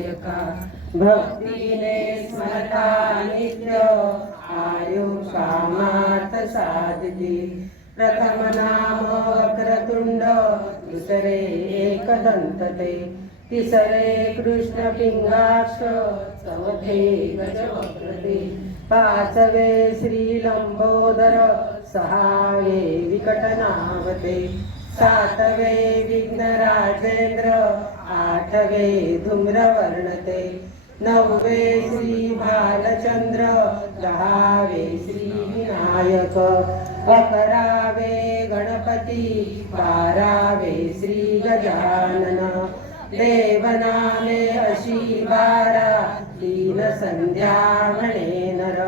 विनायका भक्तीने स्मरता नित्य आयुष्यामार्थ साधती प्रथम नाम वक्रतुंड दुसरे एकदंत ते तिसरे कृष्ण पिंगाक्ष चौथे गजवक्र पाचवे श्री लंबोदर सहावे विकटनावते सातवे विघ्नराजेंद्र आठवे धूम्रवर्णते नववे श्री भालचंद्र दहावे श्री विनायक अकरावे गणपती बारावे श्री गजानन देवनामे अशी बारा तीन संध्या म्हणे नर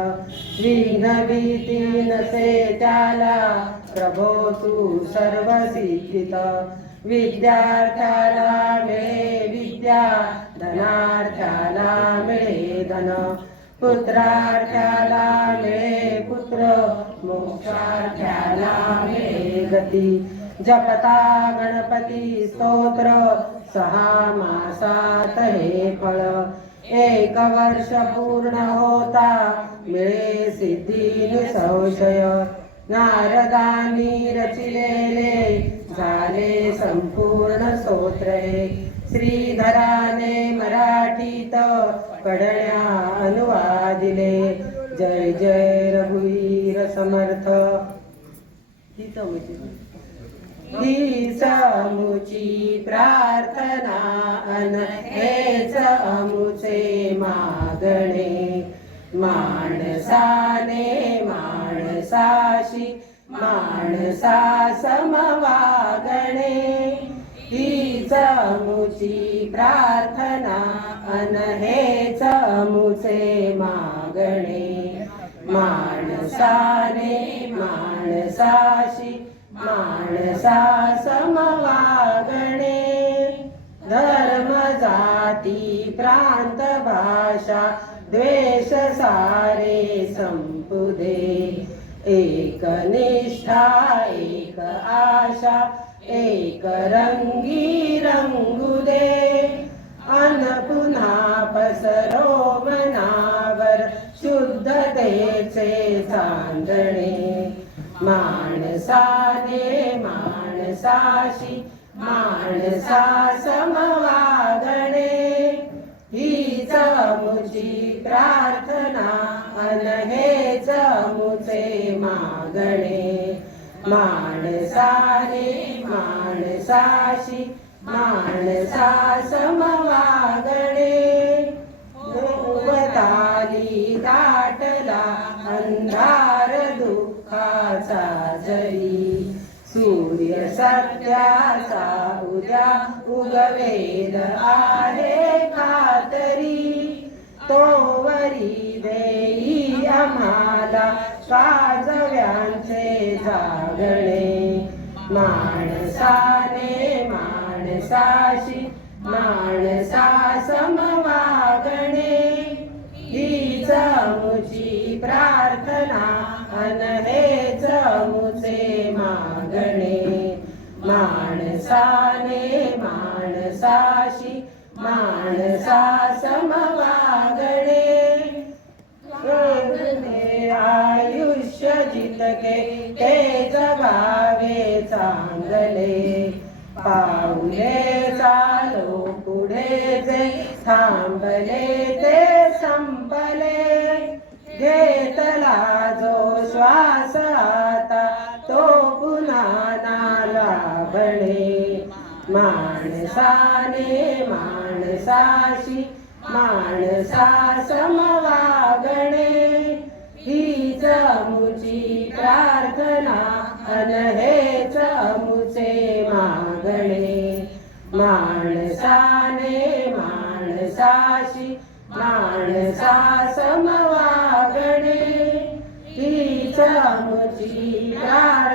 विघ्न भीती नसे त्याला प्रभो तू सर्व सिद्धित विद्यार्थ्याला मिळे विद्या धनार्थ्याला मिळे धन पुत्रार्थ्याला मिळे पुत्र मोक्षार्थ्याला मिळे गती जपता गणपती स्तोत्र 6 मासात हे फळ 1 वर्ष पूर्ण होता मिळे सिद्धी निसंशय नारदांनी रचिलेले झाले संपूर्ण स्तोत्र श्रीधराने मराठीत पढण्या अनुवादिले जय जय रघुवीर समर्थ हीच अमुची प्रार्थना अन हेच अमुचे मागणे माणसाने माणसाशी माणसा समवागणे हीच अमुची प्रार्थना अन हेच अमुचे मागणे माणसाने माणसाशी माणसा समवागणे धर्म जाती प्रांत भाषा द्वेष सारे संपुदे एक निष्ठा एक आशा एक रंगी रंगुदे अन पुन्हा पसरो मनावर शुद्धतेचे चांदणे माणसाने माणसाशी माणसा समवागणे हीच अमुची प्रार्थना अन हेच अमुचे मागणे माणसाने माणसाशी माणसा समवागणे नवताली दाटला अंधार दुःखाचा जरी सूर्य सत्याचा उद्या उगवेल आहे खातरी तोवरी देई आम्हाला स्वाजव्यांचे जागणे माणसाने माणसाशी माणसा समवागणे हीच अमुची प्रार्थना अन हेच अमुचे मागणे माणसाने माणसाशी माणसा समवागणे आयुष्य जितके ते जगावे चांगले पाऊले चालो पुढे जे थांबले ते संपले घेतला जो श्वास आता तो पुन्हा ना लाभणे माणसाने माणसाशी माणसा समवागणे हीच अमुची प्रार्थना अन हेच अमुचे मागणे माणसाने माणसाशी माणसा समवागणे हीच अमुची प्रार्थना